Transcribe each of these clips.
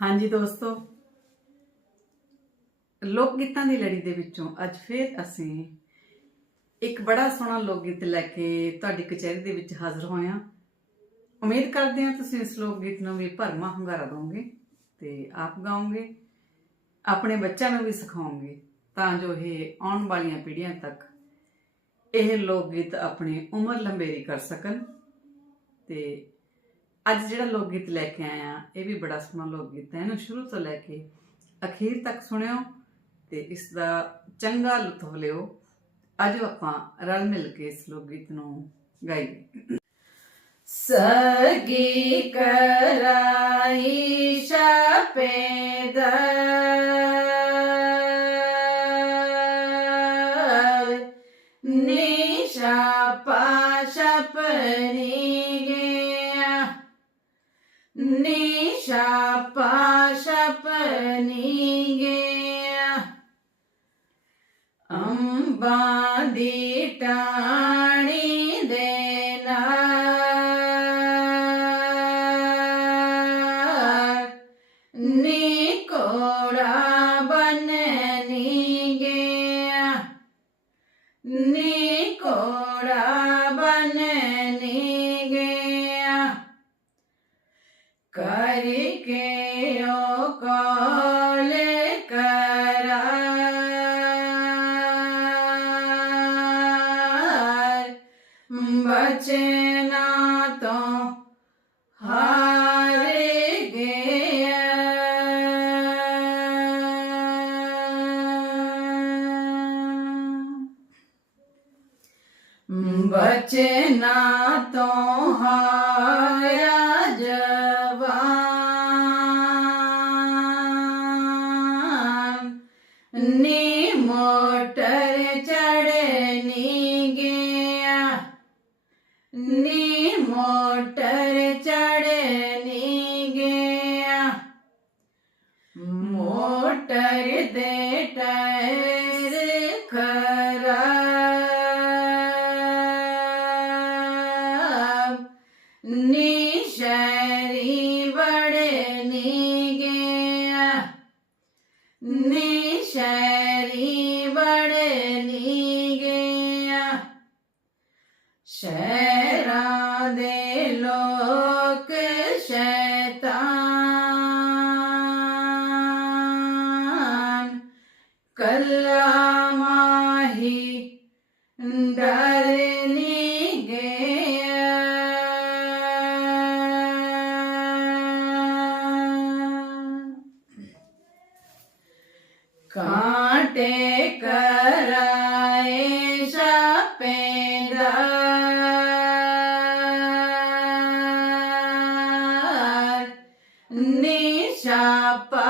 ਹਾਂਜੀ ਦੋਸਤੋ। ਲੋਕ ਗੀਤਾਂ ਦੀ ਲੜੀ ਦੇ ਵਿੱਚੋਂ ਅੱਜ ਫੇਰ ਅਸੀਂ ਇੱਕ ਬੜਾ ਸੋਹਣਾ ਲੋਕ ਗੀਤ ਲੈ ਕੇ ਤੁਹਾਡੀ ਕਚਹਿਰੀ ਦੇ ਵਿੱਚ ਹਾਜ਼ਰ ਹੋਏ ਹਾਂ। ਉਮੀਦ ਕਰਦੇ ਹਾਂ ਤੁਸੀਂ ਇਸ ਲੋਕ ਗੀਤ ਨੂੰ ਵੀ ਭਰਮਾ ਹੁੰਗਾਰਾ ਦਿਓਗੇ ਤੇ ਆਪ ਗਾਓਗੇ, ਆਪਣੇ ਬੱਚਿਆਂ ਨੂੰ ਵੀ ਸਿਖਾਓਗੇ, ਤਾਂ ਜੋ ਇਹ ਆਉਣ ਵਾਲੀਆਂ ਪੀੜ੍ਹੀਆਂ ਤੱਕ ਇਹ ਲੋਕ ਗੀਤ ਆਪਣੀ ਉਮਰ ਲੰਬੇਰੀ ਕਰ ਸਕਣ ਤੇ ਅੱਜ ਜਿਹੜਾ ਲੋਕ ਗੀਤ ਲੈ ਕੇ ਆਇਆ ਇਹ ਵੀ ਬੜਾ ਸੋਹਣਾ ਲੋਕ ਗੀਤ ਹੈ। ਇਹਨੂੰ ਸ਼ੁਰੂ ਤੋਂ ਲੈ ਕੇ ਅਖੀਰ ਤੱਕ ਸੁਣਿਓ ਤੇ ਇਸ ਦਾ ਚੰਗਾ ਲੁਤਫ ਲਿਓ। ਅੱਜ ਆਪਾਂ ਰਲ ਮਿਲ ਕੇ ਇਸ ਲੋਕ ਗੀਤ ਨੂੰ ਗਾਈਏ। ਸਗੀ ਕਰਾਈ ਸ਼ਪੇਦਰ ने शापा शपनिगे अम्बादी રચના તો હારી ગયા વચના તો હાર शरी बड़नी गया शहरा दे लो அப்பா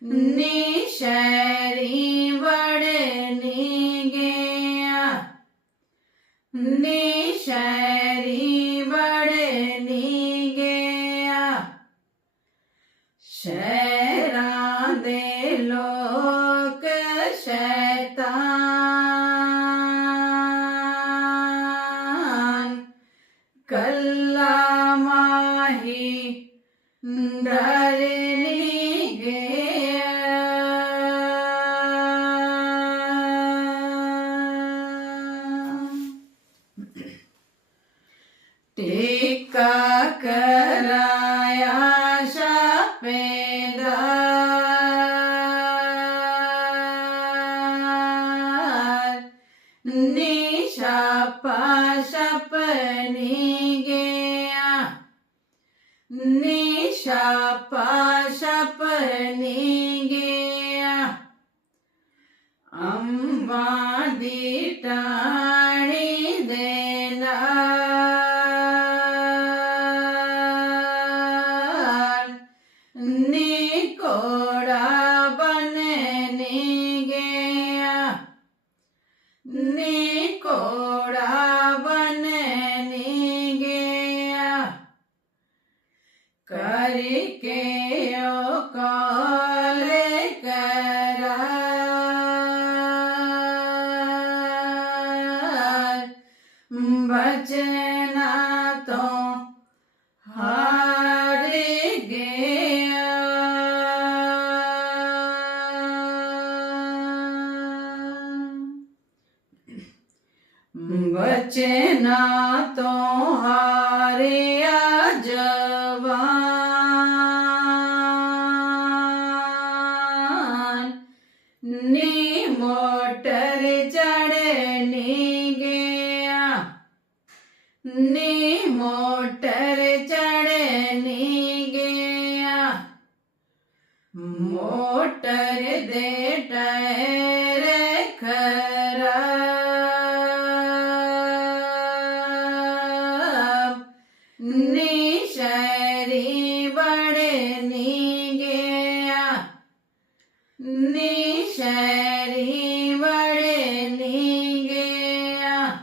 nation. टीका कराया शपेदार निशा शपनी गया। निशा शपनी गया। अम्बा दीटा भजे मोटर दे टायर खराब। निशरी बड़े नी गया। निशरी बड़े नी गया।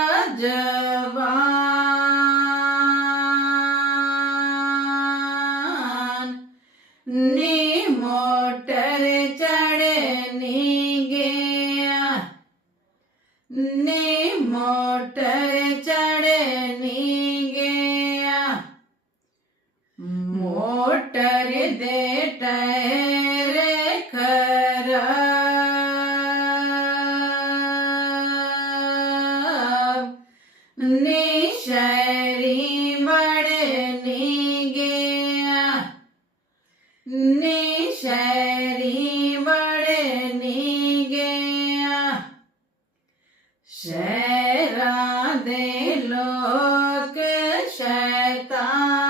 बनेंगे ने मोटर चढ़नी गया मोटर दे टहरे खराब ने time.